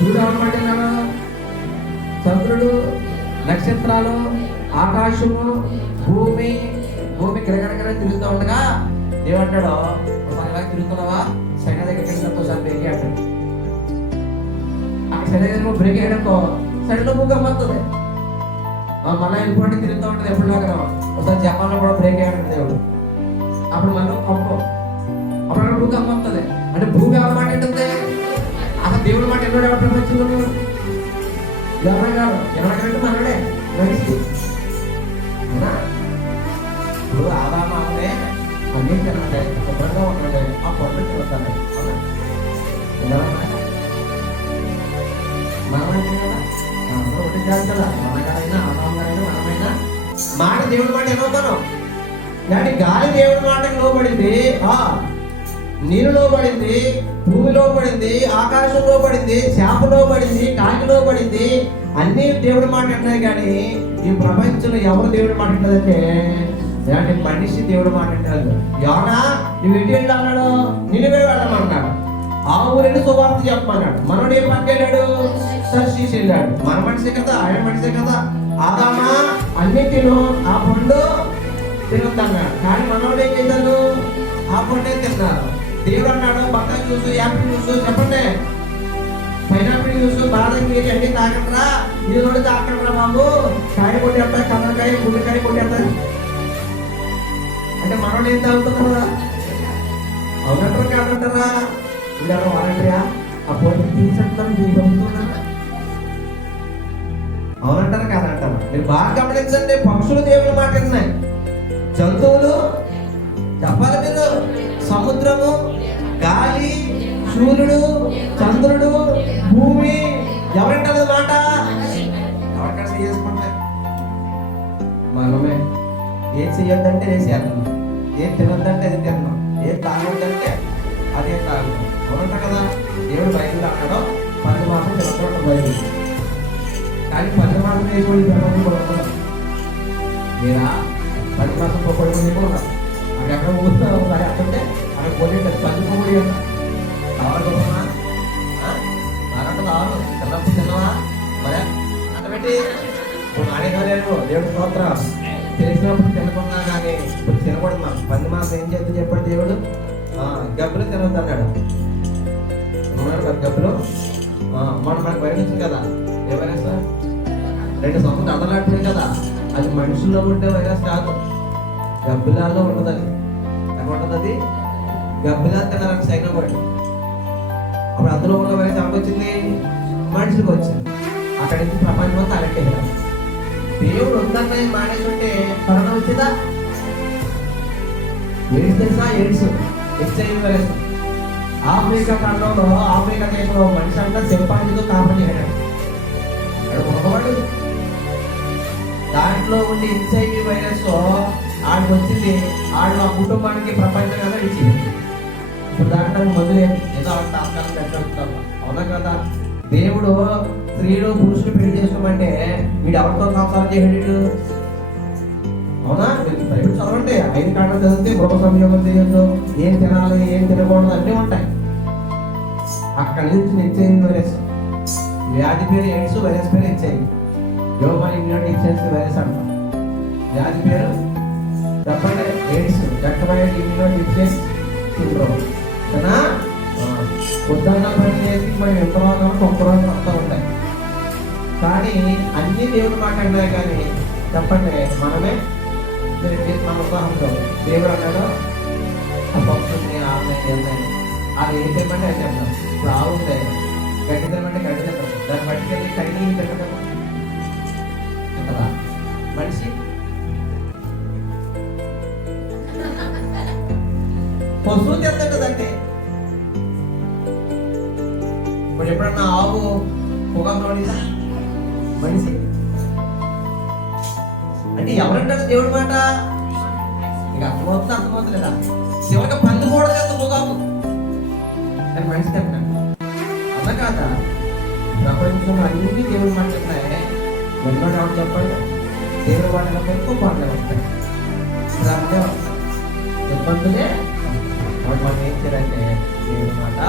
సూర్యుడు అనమాటన్నాడు, చంద్రుడు, నక్షత్రాలు, ఆకాశము, భూమి గిరగడగడ తిరుగుతూ ఉండగా ఏమంటాడో ఒకసారి తిరుగుతున్నావా సైన్ దగ్గరికి వెళ్ళినప్పుడు సార్ బ్రేక్ అంటాడు. ఆ సైన్ దగ్గర బ్రేక్ వేయడంతో సైడ్లో భూకంపం వస్తుంది. మళ్ళీ వెళ్ళిపోండి తిరుగుతూ ఉంటుంది. ఎప్పుడులాగా ఒకసారి జపాన్లో కూడా బ్రేక్ వేయడం దేవుడు. అప్పుడు మళ్ళీ కంపం, అప్పుడు భూకంపం వస్తుంది. అంటే భూమి ఎవరి మాట ఏంటంటే అసలు దేవుడి మాట ఎన్నో ఎవరి ప్రపంచంలో ఎవరైనా కాదు, ఎవరికంటే మనడే మనిషి. ఇప్పుడు ఆదామానే అన్నీ తినండి, శుభ్రంగా ఉండండి, ఆ పొట్టు తిరుగుతాను. మనమైతే కదా ఒకటి కాదు కదా, మనగారైనా ఆదామైనా మనమైనా మాట దేవుడి మాట ఎన్నోతాను. అంటే గాలి దేవుడి మాటకి లోబడింది, నీరులో పడింది, భూమిలో పడింది, ఆకాశంలో పడింది, చేపలో పడింది, కాకిలో పడింది. అన్ని దేవుడి మాట అంటాయి. కానీ ఈ ప్రపంచంలో ఎవరు దేవుడి మాట అంటదంటే మనిషి దేవుడి మాట అంటారు. యోనా నువ్వు ఎటు వెళ్ళాడు, నిలువే వెళ్ళమన్నాడు. ఆ ఊరిని సువార్త చెప్పమన్నాడు. మనోడు ఏ పక్క వెళ్ళాడు, తర్షీషు వెళ్ళాడు. మన మనిషే కదా, ఆయన మనిషే కదా. ఆదామా అన్ని తిను, ఆ పండు తినొద్దన్నాడు. కానీ మనోడు ఏం చేశాడు, ఆ పండే తిన్నారు. దేవుడు అన్నాడు బత్తాయి జ్యూస్, యాపిల్ జ్యూస్ చెప్పండి, పైనాపిల్ జ్యూస్, బాదం జ్యూస్ అన్ని తాగండిరా, ఇది కూడా తాగండిరా బాబు, కాయ కొట్టేస్తాయి, కమ్మకాయ గుండెకాయ కొట్టేస్తాయి అంటే మనోడు ఏం తాగుతున్నారా? అవునంటారా కాదంటారా? ఇలా వారంటరా ఆ పోటీ తీసుకుంటాం అవునంటారా కాదంటారా? మీరు బాగా గమనించండి. పక్షులు దేవుని మాట విన్నాయి, జంతువులు చెప్పాలి మీరు, సముద్రము, గాలి, సూర్యుడు, చంద్రుడు, భూమి ఎవరంటారు మాట? ఎవరికైనా చేసుకుంటాయి. మనమే ఏం చెయ్యొద్దంటే ఏం చేస్తున్నాం, ఏం తినొద్దంటే అది తిన్నాం, ఏం తాగొద్దంటే అదే తాగుతాం. అవునంట కదా. దేవుడు బైబిల్ అన్నాడో 10 మాసం తినకుండా బైబిల్. కానీ 10 మాసం వేసుకోండి ప్రపంచం కూడా మీరా 10 మాసం పడుకుని కూడా అక్కడ ఎక్కడ ఊరుతారు ఒకసారి అక్కడే అక్కడ పోటీ పంచుకోబడి కావాలి కదా. అన్నట్టు కావాలి తిన్నప్పుడు తిన్నావా మరి అంత పెట్టి ఇప్పుడు నానేయలేరు. దేవుడు స్తోత్రం. తెలిసినప్పుడు తినకుండా కానీ ఇప్పుడు తినకూడదు. మనం 10 మాసం ఏం చేస్తే చెప్పాడు దేవుడు, గబ్బులు తినవద్దు అన్నాడు. గబ్బులు మనకు వైరస్ కదా, ఏ వైరస్ 2 సంవత్సరాలు అడలాంటివి కదా. అది మనుషుల్లో ఉండే వైరస్ కాదు, గబ్బిలాల్లో ఉంటుంది. అది ఎక్కడ ఉంటుంది? అది గబ్బిలా తిన్నారని సైన్యం పడి అప్పుడు అందులో ఉన్న వైరస్ ఎవరికి వచ్చింది, మనుషులకు వచ్చింది. అక్కడి నుంచి ప్రపంచం అంతా అలెక్ట్. దేవుడు ఉందన్న మానేసి ఉంటే కరోనా వచ్చిందా? ఎయిడ్స్ తెలుసా? ఎయిడ్స్ HIV వైరస్ ఆఫ్రికా ఖండంలో, ఆఫ్రికా దేశంలో మనిషి అంతా సింపాంజీతో కాపని ఒకవాడు దాంట్లో ఉండి HIV వైరస్ ఆడికి వచ్చింది. ఆడు ఆ కుటుంబానికి ప్రపంచం కదా ఇచ్చింది. ఇప్పుడు దాంట్లో మొదలే ఏదో అంత ఆస్కారం పెట్టాం. అవునా కదా? దేవుడు స్త్రీలు పురుషులు పెళ్లి చేసుకోమంటే వీడు ఎవరితో సంసారం చేయడు? అవునా? బైబిల్ చదవండి, 5 కాండాలు చదివితే గృహ సంయోగం చేయొచ్చు, ఏం తినాలి ఏం తినకూడదు అన్నీ ఉంటాయి. అక్కడి నుంచి HIV వైరస్, వ్యాధి పేరు ఎయిడ్స్, వైరస్ పేరు HIV, human immunity deficiency virus అంటాం. వ్యాధి పేరు చెప్పండి, AIDS, acquired immunity deficiency syndrome. పొద్దున్న పని చేసి మనం ఎంత రోజులు 1 రోజు వస్తూ ఉంటాయి. కానీ అన్ని దేవుడు మాట్లాడినా కానీ చెప్పండి మనమే మన ఉదాహరణలో దేవుడు అన్నాడు ఆ పక్షుల్ని ఆమె అది ఏం తెమ్మంటే అది తింటాం. ఇప్పుడు ఆవు ఉంటాయి, గడ్డి తెమ్మంటే గడ్డి తింటాం. దాన్ని పట్టుకెళ్ళి కడిగి తింటాము కదా. మనిషి పశువు తింటాం కదండి. ఇప్పుడు ఎప్పుడన్నా ఆవు పొగలోనిదా? మనిషి అంటే ఎవరంటారు దేవుడి మాట? ఇక అర్థమవుతుంది లేదా? చివరికి పళ్ళు కూడా చేస్తా పొగాకు కానీ మనిషి తింటాడు. అలా కాదా? ప్రపంచంలో అన్ని దేవుడి మాట చెప్తాయి. ఎన్నో డౌట్ చెప్పండి, దేవుడి వాటిలో ఎక్కువ పాటలే వస్తాయి, వస్తాయి, ఇబ్బందులే. మనం ఏం చేయాలంటే దేవుడి మాట